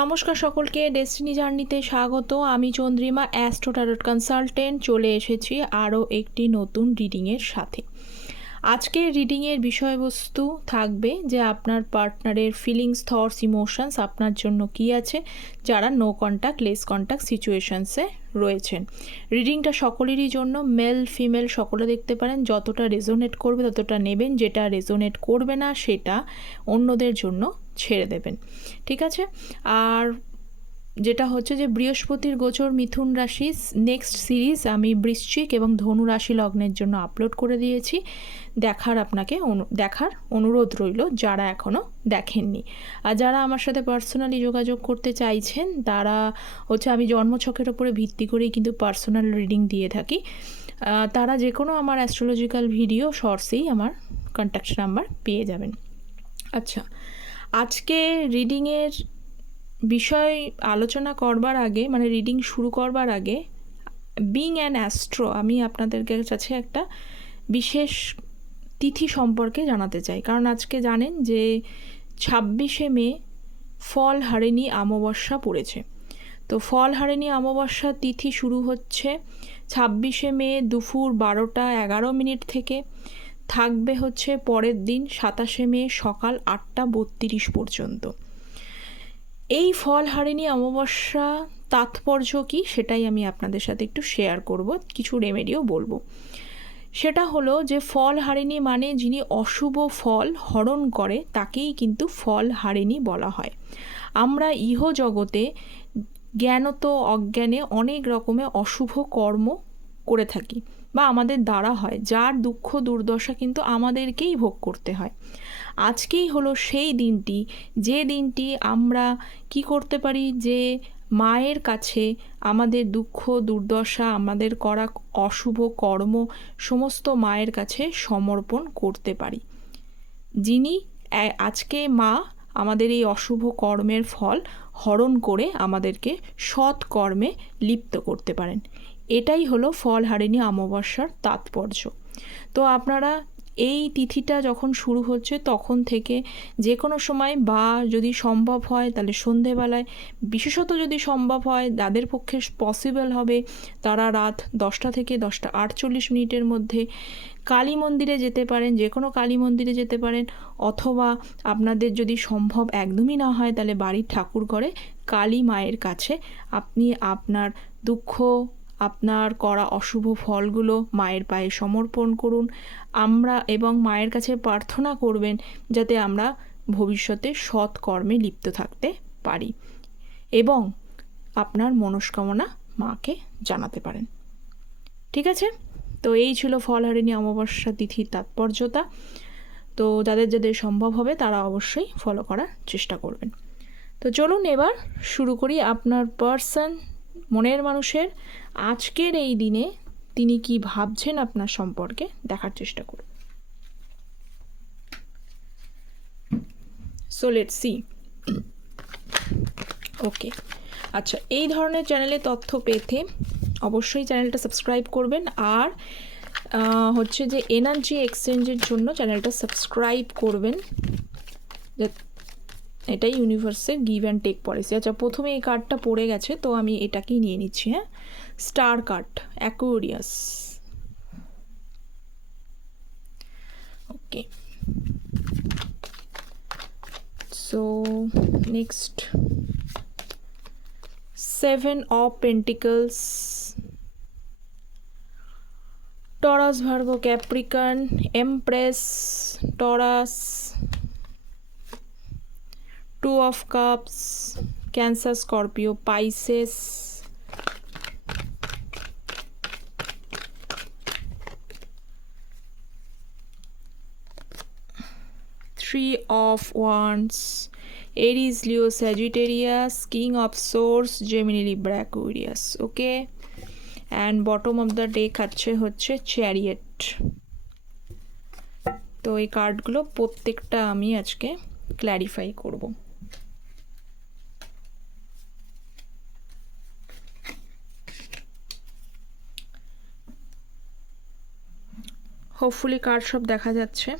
নমস্কার সকলকে ডেস্টিনি জার্নিতে স্বাগত আমি চন্দ্রিমা অ্যাস্ট্রোটারট কনসালটেন্ট চলে এসেছি আরও একটি নতুন রিডিংয়ের সাথে আজকের রিডিংয়ের বিষয়বস্তু থাকবে যে আপনার পার্টনারের ফিলিংস থটস ইমোশনস আপনার জন্য কি আছে যারা নো কন্ট্যাক্ট লেস কন্ট্যাক্ট সিচুয়েশনসে রয়েছেন রিডিংটা সকলেরই জন্য মেল ফিমেল সকলে দেখতে পারেন যতটা রেজোনেট করবে ততটা নেবেন যেটা রেজোনেট করবে না সেটা অন্যদের জন্য ছেড়ে দেবেন ঠিক আছে আর যেটা হচ্ছে যে বৃহস্পতির গোচর মিথুন রাশি নেক্সট সিরিজ আমি বৃশ্চিক এবং ধনু রাশি লগ্নের জন্য আপলোড করে দিয়েছি দেখার আপনাকে দেখার অনুরোধ রইল যারা এখনও দেখেননি আর যারা আমার সাথে পার্সোনালি যোগাযোগ করতে চাইছেন তারা হচ্ছে আমি জন্মছকের ওপরে ভিত্তি করেই কিন্তু পার্সোনাল রিডিং দিয়ে থাকি তারা যে কোনো আমার অ্যাস্ট্রোলজিক্যাল ভিডিও শর্টসেই আমার কন্ট্যাক্ট নাম্বার পেয়ে যাবেন আচ্ছা আজকে রিডিংয়ের বিষয় আলোচনা করবার আগে মানে রিডিং শুরু করবার আগে বিং অ্যান অ্যাস্ট্রো আমি আপনাদের কাছে একটা বিশেষ তিথি সম্পর্কে জানাতে চাই কারণ আজকে জানেন যে ছাব্বিশে মে ফল হারেনি অমাবস্যা পড়েছে তো ফল হারেনি আমাবস্যা তিথি শুরু হচ্ছে ছাব্বিশে মে দুপুর বারোটা এগারো মিনিট থেকে থাকবে হচ্ছে পরের দিন সাতাশে মে সকাল আটটা বত্রিশ পর্যন্ত এই ফল হারেনি অমাবস্যা তাৎপর্য কী সেটাই আমি আপনাদের সাথে একটু শেয়ার করব কিছু রেমেডিও বলবো সেটা হলো যে ফল হারেনি মানে যিনি অশুভ ফল হরণ করে তাকেই কিন্তু ফল হারেনি বলা হয় আমরা ইহ জগতে জ্ঞানত অজ্ঞানে অনেক রকমের অশুভ কর্ম করে থাকি বা আমাদের দ্বারা হয় যার দুঃখ দুর্দশা কিন্তু আমাদেরকেই ভোগ করতে হয় আজকেই হলো সেই দিনটি যে দিনটি আমরা কি করতে পারি যে মায়ের কাছে আমাদের দুঃখ দুর্দশা আমাদের করা অশুভ কর্ম সমস্ত মায়ের কাছে সমর্পণ করতে পারি যিনি আজকে মা আমাদের এই অশুভ কর্মের ফল হরণ করে আমাদেরকে সৎ কর্মে লিপ্ত করতে পারেন এটাই হলো ফলহারিণী অমাবস্যার তাৎপর্য তো আপনারা এই তিথিটা যখন শুরু হচ্ছে তখন থেকে যে কোনো সময় বা যদি সম্ভব হয় তাহলে সন্ধেবেলায় বিশেষত যদি সম্ভব হয় যাদের পক্ষে পসিবল হবে তারা রাত দশটা থেকে দশটা আটচল্লিশ মিনিটের মধ্যে কালী মন্দিরে যেতে পারেন যে কোনো কালী মন্দিরে যেতে পারেন অথবা আপনাদের যদি সম্ভব একদমই না হয় তাহলে বাড়ির ঠাকুর ঘরে কালী মায়ের কাছে আপনি আপনার দুঃখ আপনার করা অশুভ ফলগুলো মায়ের পায়ে সমর্পণ করুন আমরা এবং মায়ের কাছে প্রার্থনা করবেন যাতে আমরা ভবিষ্যতে সৎ কর্মে লিপ্ত থাকতে পারি এবং আপনার মনস্কামনা মাকে জানাতে পারেন ঠিক আছে তো এই ছিল ফলহারিণী অমাবস্যা তিথির তাৎপর্যতা তো যাদের যাদের সম্ভব হবে তারা অবশ্যই ফলো করার চেষ্টা করবেন তো চলুন এবার শুরু করি আপনার পার্সন মনের মানুষের আজকের এই দিনে তিনি কি ভাবছেন আপনার সম্পর্কে দেখার চেষ্টা করুন সো লেট সি ওকে আচ্ছা এই ধরনের চ্যানেলে তথ্য পেতে অবশ্যই চ্যানেলটা সাবস্ক্রাইব করবেন আর হচ্ছে যে এনার্জি এক্সচেঞ্জের জন্য চ্যানেলটা সাবস্ক্রাইব করবেন এটাই ইউনিভার্সের গিভ অ্যান্ড টেক পলিসি আচ্ছা প্রথমে এই কার্ডটা পড়ে গেছে তো আমি এটাকেই নিয়ে নিচ্ছি হ্যাঁ Star cut, Aquarius. Okay. So next, Seven of Pentacles, Taurus, Virgo, Capricorn, Empress, Taurus, Two of Cups, Cancer, Scorpio, Pisces, Three of Wands, Aries, Leo, Sagittarius, King of Swords, Gemini, Libra, Aquarius. Okay, and bottom of the deck হচ্ছে হচ্ছে Chariot. তো এই কার্ডগুলো প্রত্যেকটা আমি আজকে clarify করব hopefully card সব দেখা যাচ্ছে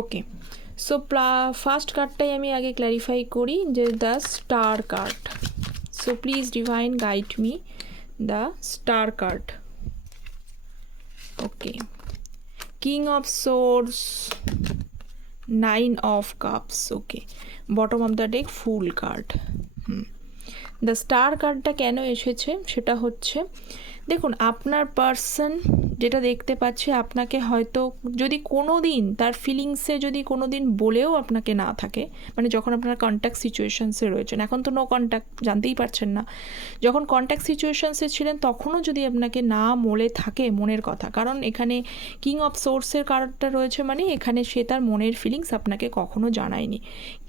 ওকে সো ফার্স্ট কার্ডটাই আমি আগে ক্ল্যারিফাই করি যে the star card so please divine guide me the star card okay king of swords nine of cups okay bottom of the deck fool card hmm the star কার্ডটা কেন এসেছে সেটা হচ্ছে দেখুন আপনার পার্সন যেটা দেখতে পাচ্ছে আপনাকে হয়তো যদি কোনো দিন তার ফিলিংসে যদি কোনো দিন বলেও আপনাকে না থাকে মানে যখন আপনার কন্ট্যাক্ট সিচুয়েশানসে রয়েছেন এখন তো নো কন্ট্যাক্ট জানতেই পারছেন না যখন কন্ট্যাক্ট সিচুয়েশানসে ছিলেন তখনও যদি আপনাকে না মলে থাকে মনের কথা কারণ এখানে কিং অফ সোর্সের কার্ডটা রয়েছে মানে এখানে সে তার মনের ফিলিংস আপনাকে কখনো জানায়নি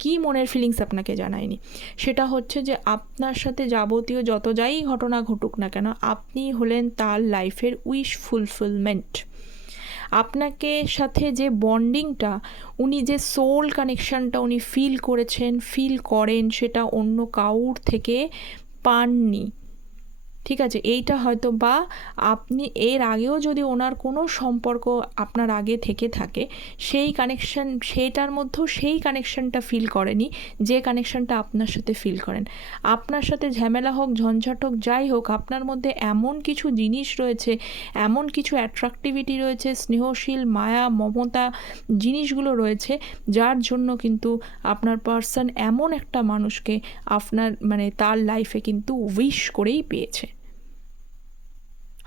কি মনের ফিলিংস আপনাকে জানায়নি সেটা হচ্ছে যে আপনার সাথে যাবতীয় যত যাই ঘটনা ঘটুক না কেন আপনি হলেন তার লাইফের উইশ ফুলফিলমেন্ট আপনাকে সাথে যে বন্ডিংটা উনি যে সোল কানেকশানটা উনি ফিল করেছেন ফিল করেন সেটা অন্য কাউর থেকে পাননি ঠিক আছে এইটা হয়তো বা আপনি এর আগেও যদি ওনার কোনো সম্পর্ক আপনার আগে থেকে থাকে সেই কানেকশন সেইটার মধ্যেও সেই কানেকশনটা ফিল করেনি যে কানেকশানটা আপনার সাথে ফিল করেন আপনার সাথে ঝামেলা হোক ঝঞ্ঝাট হোক যাই হোক আপনার মধ্যে এমন কিছু জিনিস রয়েছে এমন কিছু অ্যাট্রাকটিভিটি রয়েছে স্নেহশীল মায়া মমতা জিনিসগুলো রয়েছে যার জন্য কিন্তু আপনার পার্সন এমন একটা মানুষকে আপনার মানে তার লাইফে কিন্তু উইশ করেই পেয়েছে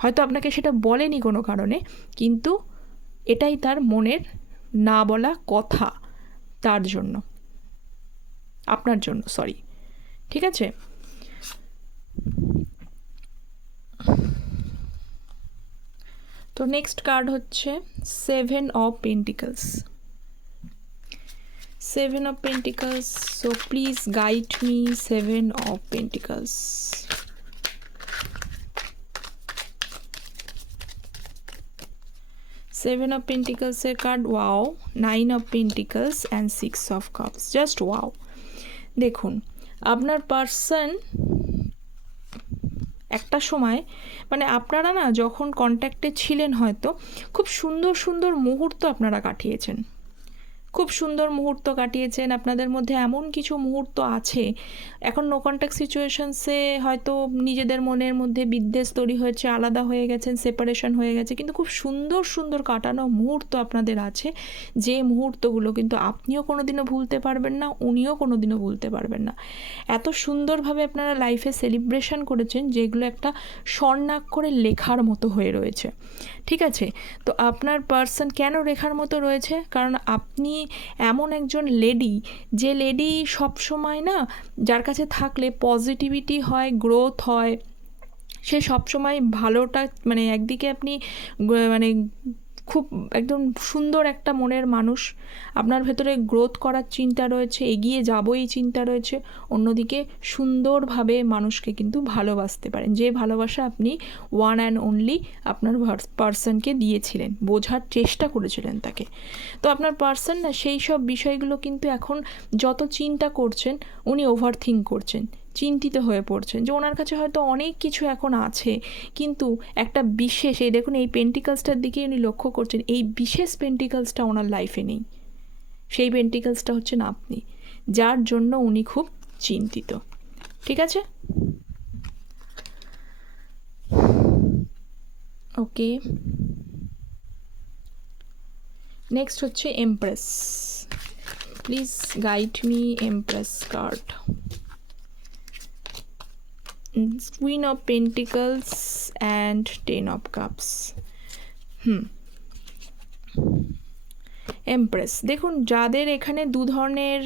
হয়তো আপনাকে সেটা বলেনি কোনো কারণে কিন্তু এটাই তার মনের না বলা কথা তার জন্য আপনার জন্য সরি ঠিক আছে তো নেক্সট কার্ড হচ্ছে seven of pentacles seven of pentacles so please guide me seven of pentacles seven of a card wow nine of pentacles and six of cups just wow দেখুন আপনার পার্সন একটা সময় মানে আপনারা না যখন কন্ট্যাক্টে ছিলেন হয়তো খুব সুন্দর সুন্দর মুহূর্ত আপনারা কাটিয়েছেন খুব সুন্দর মুহূর্ত কাটিয়েছেন আপনাদের মধ্যে এমন কিছু মুহূর্ত আছে এখন নো কন্ট্যাক্ট সিচুয়েশনসে হয়তো নিজেদের মনের মধ্যে বিদ্বেষ তৈরি হয়েছে আলাদা হয়ে গেছেন সেপারেশন হয়ে গেছে কিন্তু খুব সুন্দর সুন্দর কাটানো মুহূর্ত আপনাদের আছে যে মুহূর্তগুলো কিন্তু আপনিও কোনো দিনও ভুলতে পারবেন না উনিও কোনো দিনও ভুলতে পারবেন না এত সুন্দরভাবে আপনারা লাইফে সেলিব্রেশন করেছেন যেগুলো একটা স্বর্ণাক্ষরে লেখার মতো হয়ে রয়েছে ঠিক আছে তো আপনার পার্সন কেন রেখার মতো রয়েছে কারণ আপনি এমন একজন লেডি যে লেডি সব সময় না যার কাছে থাকলে পজিটিভিটি হয় গ্রোথ হয় সে সবসময় ভালোটা মানে একদিকে আপনি মানে খুব একদম সুন্দর একটা মনের মানুষ আপনার ভেতরে গ্রোথ করার চিন্তা রয়েছে এগিয়ে যাবই চিন্তা রয়েছে অন্যদিকে সুন্দরভাবে মানুষকে কিন্তু ভালোবাসতে পারেন যে ভালোবাসা আপনি ওয়ান অ্যান্ড অনলি আপনার পার্সনকে দিয়েছিলেন বোঝার চেষ্টা করেছিলেন তাকে তো আপনার পার্সন না সেই সব বিষয়গুলো কিন্তু এখন যত চিন্তা করছেন উনি ওভার থিঙ্ক করছেন চিন্তিত হয়ে পড়ছেন যে ওনার কাছে হয়তো অনেক কিছু এখন আছে কিন্তু একটা বিশেষ এই দেখুন এই পেন্টিকালসটার দিকে উনি লক্ষ্য করছেন এই বিশেষ পেন্টিকালসটা ওনার লাইফে নেই সেই পেন্টিকালসটা হচ্ছেন আপনি যার জন্য উনি খুব চিন্তিত ঠিক আছে ওকে নেক্সট হচ্ছে empress please guide me empress card queen of pentacles and ten of cups hmm empress দেখুন যাদের এখানে দু ধরনের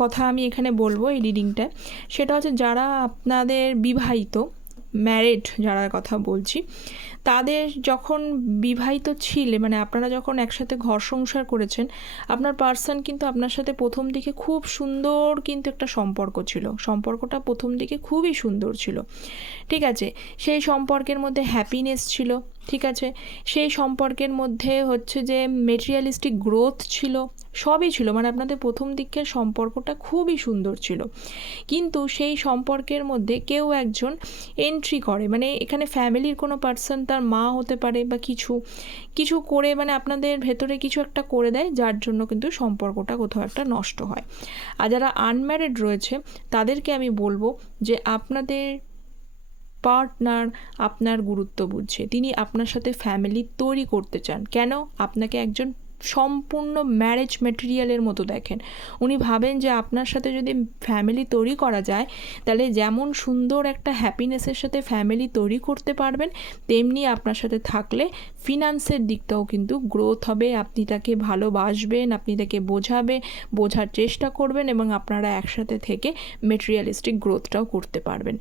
কথা আমি এখানে বলবো এই রিডিংটায় সেটা হচ্ছে যারা আপনাদের বিবাহিত ম্যারেড যারা কথা বলছি তাদের যখন বিবাহিত ছিলে মানে আপনারা যখন একসাথে ঘর সংসার করেছেন আপনার পার্সন কিন্তু আপনার সাথে প্রথম দিকে খুব সুন্দর কিন্তু একটা সম্পর্ক ছিল সম্পর্কটা প্রথম দিকে খুবই সুন্দর ছিল ঠিক আছে সেই সম্পর্কের মধ্যে হ্যাপিনেস ছিল ঠিক আছে সেই সম্পর্কের মধ্যে হচ্ছে যে মেটেরিয়ালিস্টিক গ্রোথ ছিল সবই ছিল মানে আপনাদের প্রথম দিকের সম্পর্কটা খুবই সুন্দর ছিল কিন্তু সেই সম্পর্কের মধ্যে কেউ একজন এন্ট্রি করে মানে এখানে ফ্যামিলির কোনো পার্সন তার আপনার মা হতে পারে বা কিছু কিছু করে মানে আপনাদের ভেতরে কিছু একটা করে দেয় যার জন্য কিন্তু সম্পর্কটা কোথাও একটা নষ্ট হয় আর যারা আনম্যারিড রয়েছে তাদেরকে আমি বলবো যে আপনাদের পার্টনার আপনার গুরুত্ব বুঝছে তিনি আপনার সাথে ফ্যামিলি তৈরি করতে চান কেন আপনাকে একজন সম্পূর্ণ ম্যারেজ মেটেরিয়ালের মতো দেখেন উনি ভাবেন যে আপনার সাথে যদি ফ্যামিলি তৈরি করা যায় তাহলে যেমন সুন্দর একটা হ্যাপিনেসের সাথে ফ্যামিলি তৈরি করতে পারবেন তেমনি আপনার সাথে থাকলে ফিনান্সের দিকটাও কিন্তু গ্রোথ হবে আপনি তাকে ভালোবাসবেন আপনি তাকে বোঝাবে বোঝার চেষ্টা করবেন এবং আপনারা একসাথে থেকে মেটেরিয়ালিস্টিক গ্রোথটাও করতে পারবেন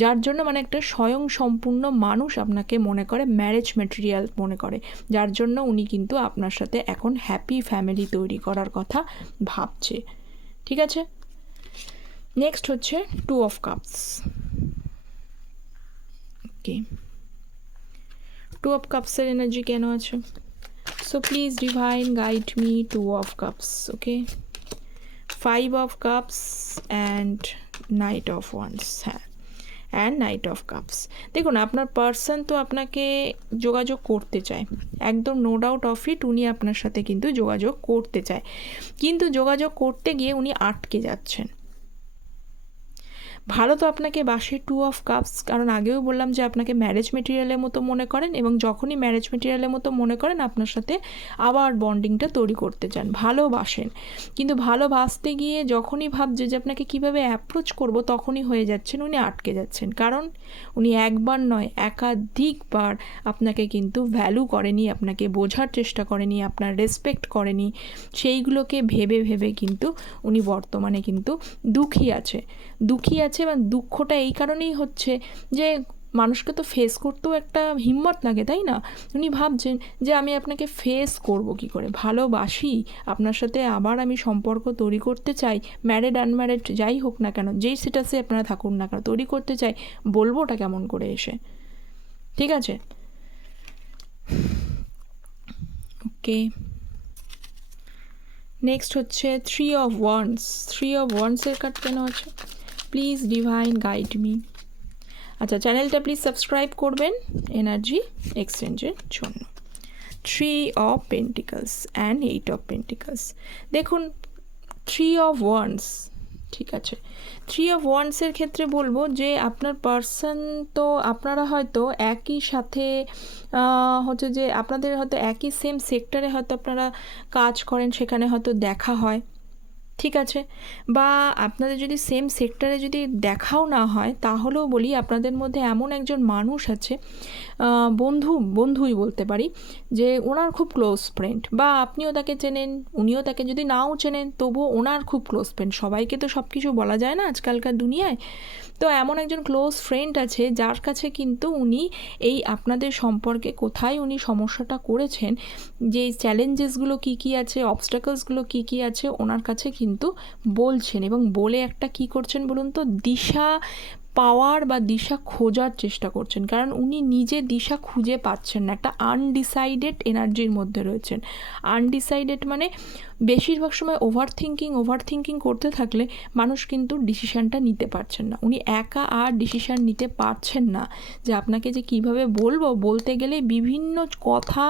যার জন্য মানে একটা স্বয়ং সম্পূর্ণ মানুষ আপনাকে মনে করে ম্যারেজ ম্যাটেরিয়াল মনে করে যার জন্য উনি কিন্তু আপনার সাথে এখন হ্যাপি ফ্যামিলি তৈরি করার কথা ভাবছে ঠিক আছে নেক্সট হচ্ছে two of cups okay two of কাপসের energy কেন আছে so please divine guide me two of cups okay five of cups and knight of wands হ্যাঁ অ্যান্ড নাইট অফ কাপস দেখুন আপনার পার্সন তো আপনাকে যোগাযোগ করতে চায় একদম নো ডাউট অফ ইট উনি আপনার সাথে কিন্তু যোগাযোগ করতে চায় কিন্তু যোগাযোগ করতে গিয়ে উনি আটকে যাচ্ছেন ভালো তো আপনাকে বাসে টু অফ কাপস কারণ আগেও বললাম যে আপনাকে ম্যারেজ মেটেরিয়ালের মতো মনে করেন এবং যখনই ম্যারেজ মেটেরিয়ালের মতো মনে করেন আপনার সাথে আবার বন্ডিংটা তৈরি করতে চান ভালোবাসেন কিন্তু ভালোবাসতে গিয়ে যখনই ভাবছে যে আপনাকে কিভাবে অ্যাপ্রোচ করব তখনই হয়ে যাচ্ছেন উনি আটকে যাচ্ছেন কারণ উনি একবার নয় একাধিকবার আপনাকে কিন্তু ভ্যালু করেনি আপনাকে বোঝার চেষ্টা করেনি আপনার রেসপেক্ট করেনি সেইগুলোকে ভেবে ভেবে কিন্তু উনি বর্তমানে কিন্তু দুঃখী আছে দুঃখী আছে হচ্ছে বা দুঃখটা এই কারণেই হচ্ছে যে মানুষকে তো ফেস করতেও একটা হিম্মত লাগে তাই না উনি ভাবছেন যে আমি আপনাকে ফেস করব কি করে ভালোবাসি আপনার সাথে আবার আমি সম্পর্ক তৈরি করতে চাই ম্যারেড আনম্যারেড যাই হোক না কেন যেই স্ট্যাটাসে আপনারা থাকুন না কেন তৈরি করতে চাই বলবো ওটা কেমন করে এসে ঠিক আছে ওকে নেক্সট হচ্ছে three of wands three of ওয়ান্সের card কেন আছে প্লিজ ডিভাইন গাইড মি আচ্ছা চ্যানেলটা প্লিজ সাবস্ক্রাইব করবেন এনার্জি এক্সচেঞ্জের জন্য three of pentacles and eight of pentacles দেখুন থ্রি অফ ওয়ান্স ঠিক আছে থ্রি অফ ওয়ান্সের ক্ষেত্রে বলবো যে আপনার পার্সন তো আপনারা হয়তো একই সাথে হচ্ছে যে আপনাদের হয়তো একই সেম সেক্টরে হয়তো আপনারা কাজ করেন সেখানে হয়তো দেখা হয় ঠিক আছে বা আপনাদের যদি সেম সেক্টরে যদি দেখাও না হয় তাহলেও বলি আপনাদের মধ্যে এমন একজন মানুষ আছে বন্ধু বন্ধুই বলতে পারি যে ওনার খুব ক্লোজ ফ্রেন্ড বা আপনিও তাকে চেনেন উনিও তাকে যদি নাও চেনেন তবুও ওনার খুব ক্লোজ ফ্রেন্ড সবাইকে তো সব কিছু বলা যায় না আজকালকার দুনিয়ায় তো এমন একজন ক্লোজ ফ্রেন্ড আছে যার কাছে কিন্তু উনি এই আপনাদের সম্পর্কে কোথায় উনি সমস্যাটা করেছেন যে চ্যালেঞ্জেসগুলো কী কী আছে অবস্টাকলসগুলো কী কী আছে ওনার কাছে কিন্তু বলছেন এবং বলে একটা কি করছেন বলুন তো দিশা পাওয়ার বা দিশা খোঁজার চেষ্টা করছেন কারণ উনি নিজে দিশা খুঁজে পাচ্ছেন না একটা আনডিসাইডেড এনার্জির মধ্যে রয়েছেন আনডিসাইডেড মানে বেশিরভাগ সময় ওভার থিঙ্কিং ওভার থিঙ্কিং করতে থাকলে মানুষ কিন্তু ডিসিশানটা নিতে পারছেন না উনি একা আর ডিসিশান নিতে পারছেন না যে আপনাকে যে কিভাবে বলবো বলতে গেলে বিভিন্ন কথা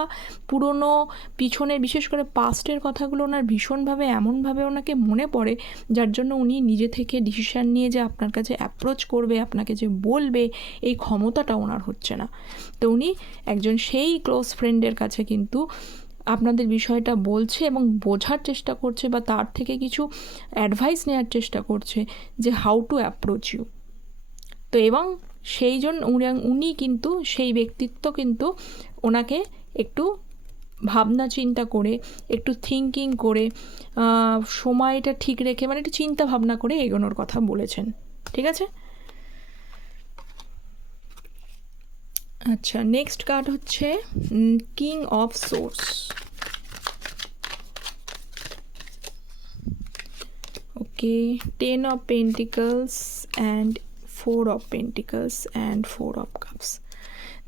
পুরনো পিছনের বিশেষ করে পাস্টের কথাগুলো ওনার ভীষণভাবে এমনভাবে ওনাকে মনে পড়ে যার জন্য উনি নিজে থেকে ডিসিশান নিয়ে যে আপনার কাছে অ্যাপ্রোচ করবে আপনাকে যে বলবে এই ক্ষমতাটা ওনার হচ্ছে না তো উনি একজন সেই ক্লোজ ফ্রেন্ডের কাছে কিন্তু আপনাদের বিষয়টা বলছে এবং বোঝার চেষ্টা করছে বা তার থেকে কিছু অ্যাডভাইস নেওয়ার চেষ্টা করছে যে হাউ টু অ্যাপ্রোচ ইউ তো এবং সেই জন্য উনি কিন্তু সেই ব্যক্তিত্ব কিন্তু ওনাকে একটু ভাবনা চিন্তা করে একটু থিঙ্কিং করে সময়টা ঠিক রেখে মানে একটু চিন্তা ভাবনা করে এগোনোর কথা বলেছেন ঠিক আছে আচ্ছা নেক্সট কার্ড হচ্ছে king of swords okay ten of pentacles and four of pentacles and four of cups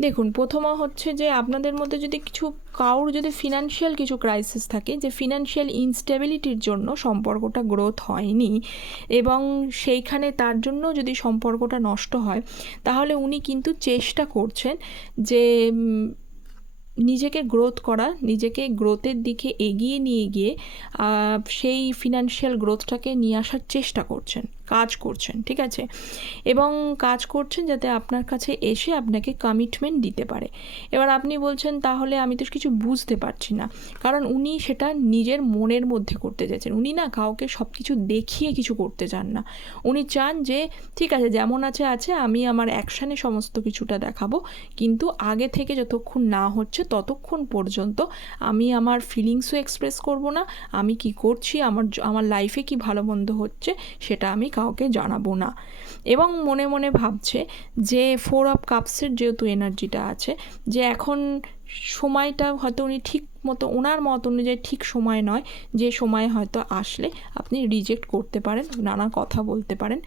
দেখুন প্রথম হচ্ছে যে আপনাদের মধ্যে যদি কিছু কারোর যদি ফিনান্সিয়াল কিছু ক্রাইসিস থাকে যে ফিনান্সিয়াল ইনস্টেবিলিটির জন্য সম্পর্কটা গ্রোথ হয়নি এবং সেইখানে তার জন্য যদি সম্পর্কটা নষ্ট হয় তাহলে উনি কিন্তু চেষ্টা করছেন যে নিজেকে গ্রোথ করা নিজেকে গ্রোথের দিকে এগিয়ে নিয়ে গিয়ে সেই ফিনান্সিয়াল গ্রোথটাকে নিয়ে আসার চেষ্টা করছেন কাজ করছেন ঠিক আছে এবং কাজ করছেন যাতে আপনার কাছে এসে আপনাকে কমিটমেন্ট দিতে পারে এবার আপনি বলছেন তাহলে আমি তো কিছু বুঝতে পারছি না কারণ উনি সেটা নিজের মনের মধ্যে করতে চাইছেন উনি না কাউকে সব কিছু দেখিয়ে কিছু করতে চান না উনি চান যে ঠিক আছে যেমন আছে আছে আমি আমার অ্যাকশানে সমস্ত কিছুটা দেখাবো কিন্তু আগে থেকে যতক্ষণ না হচ্ছে ততক্ষণ পর্যন্ত আমি আমার ফিলিংসও এক্সপ্রেস করব না আমি কি করছি আমার আমার লাইফে কি ভালো মন্দ হচ্ছে সেটা আমি কাউকে জানাবো না এবং মনে মনে ভাবছে যে ফোর অফ কাপসের যেহেতু এনার্জিটা আছে যে এখন সময়টা হয়তো উনি ঠিক মতো ওনার মত অনুযায়ী ঠিক সময় নয় যে সময় হয়তো আসলে আপনি রিজেক্ট করতে পারেন নানা কথা বলতে পারেন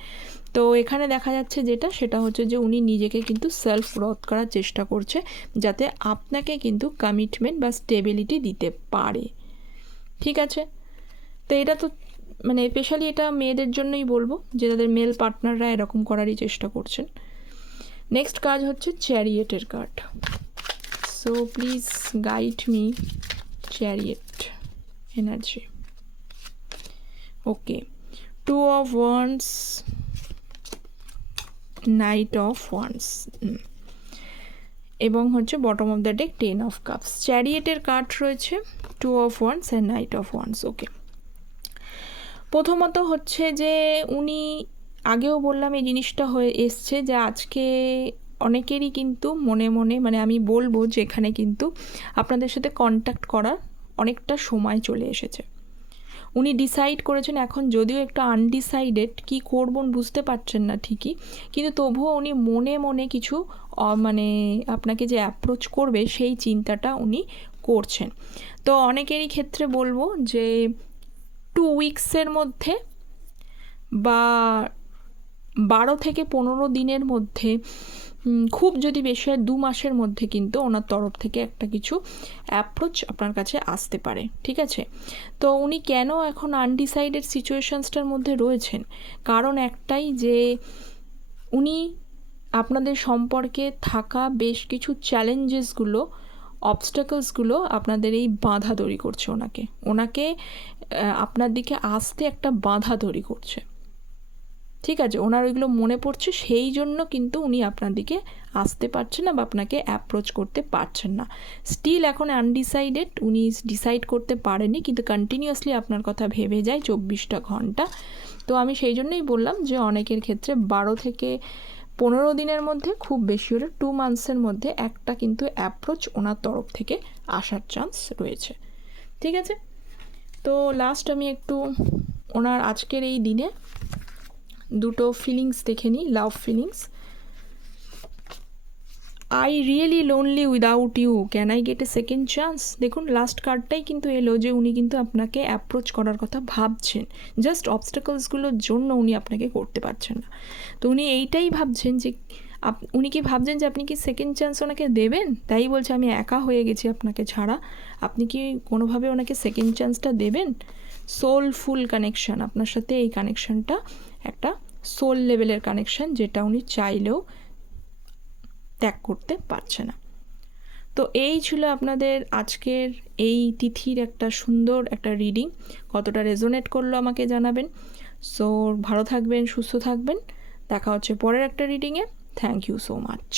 তো এখানে দেখা যাচ্ছে যেটা সেটা হচ্ছে যে উনি নিজেকে কিন্তু সেলফ রদ করার চেষ্টা করছে যাতে আপনাকে কিন্তু কমিটমেন্ট বা স্টেবিলিটি দিতে পারে ঠিক আছে তো এটা তো মানে স্পেশালি এটা মেয়েদের জন্যই বলবো যে তাদের মেল পার্টনাররা এরকম করারই চেষ্টা করছেন নেক্সট কাজ হচ্ছে চ্যারিয়েটের card so please guide me chariot energy okay two of wands knight of wands এবং হচ্ছে bottom of the deck ten of cups চ্যারিয়েটের card রয়েছে two of wands and knight of wands okay প্রথমত হচ্ছে যে উনি আগেও বললাম এই জিনিসটা হয়ে এসছে যে আজকে অনেকেরই কিন্তু মনে মনে মানে আমি বলবো যে এখানে কিন্তু আপনাদের সাথে কন্ট্যাক্ট করার অনেকটা সময় চলে এসেছে উনি ডিসাইড করেছেন এখন যদিও একটু আনডিসাইডেড কি করবেন বুঝতে পারছেন না ঠিকই কিন্তু তবুও উনি মনে মনে কিছু মানে আপনাকে যে অ্যাপ্রোচ করবে সেই চিন্তাটা উনি করছেন তো অনেকেরই ক্ষেত্রে বলবো যে টু উইকসের মধ্যে বা বারো থেকে পনেরো দিনের মধ্যে খুব যদি বেশি হয় দু মাসের মধ্যে কিন্তু ওনার তরফ থেকে একটা কিছু অ্যাপ্রোচ আপনার কাছে আসতে পারে ঠিক আছে তো উনি কেন এখন আনডিসাইডেড সিচুয়েশানসটার মধ্যে রয়েছেন কারণ একটাই যে উনি আপনাদের সম্পর্কে থাকা বেশ কিছু চ্যালেঞ্জেসগুলো অবস্টাকলসগুলো আপনাদের এই বাধা তৈরি করছে ওনাকে ওনাকে আপনার দিকে আসতে একটা বাধা তৈরি করছে ঠিক আছে ওনার ওইগুলো মনে পড়ছে সেই জন্য কিন্তু উনি আপনার দিকে আসতে পারছেন না বা আপনাকে অ্যাপ্রোচ করতে পারছেন না স্টিল এখন আনডিসাইডেড উনি ডিসাইড করতে পারেনি কিন্তু কন্টিনিউয়াসলি আপনার কথা ভেবে যায় চব্বিশটা ঘন্টা তো আমি সেই জন্যই বললাম যে অনেকের ক্ষেত্রে বারো থেকে পনেরো দিনের মধ্যে খুব বেশি হলে টু মান্থসের মধ্যে একটা কিন্তু অ্যাপ্রোচ ওনার তরফ থেকে আসার চান্স রয়েছে ঠিক আছে তো লাস্ট আমি একটু ওনার আজকের এই দিনে দুটো ফিলিংস দেখে নিই love feelings I really lonely without you can I get a second chance দেখুন লাস্ট কার্ডটাই কিন্তু এলো যে উনি কিন্তু আপনাকে অ্যাপ্রোচ করার কথা ভাবছেন জাস্ট অবস্টাকলসগুলোর জন্য উনি আপনাকে করতে পারছেন না তো উনি এইটাই ভাবছেন যে আপ উনি কি ভাবছেন যে আপনি কি সেকেন্ড চান্স ওনাকে দেবেন তাই বলছে আমি একা হয়ে গেছি আপনাকে ছাড়া আপনি কি কোনোভাবে ওনাকে সেকেন্ড চান্সটা দেবেন সোলফুল কানেকশান আপনার সাথে এই কানেকশানটা একটা সোল লেভেলের কানেকশান যেটা উনি চাইলেও ত্যাগ করতে পারছে না তো এই ছিল আপনাদের আজকের এই তিথির একটা সুন্দর একটা রিডিং কতটা রেজোনেট করলো আমাকে জানাবেন সো ভালো থাকবেন সুস্থ থাকবেন দেখা হচ্ছে পরের একটা রিডিংয়ে থ্যাংক ইউ সো মাচ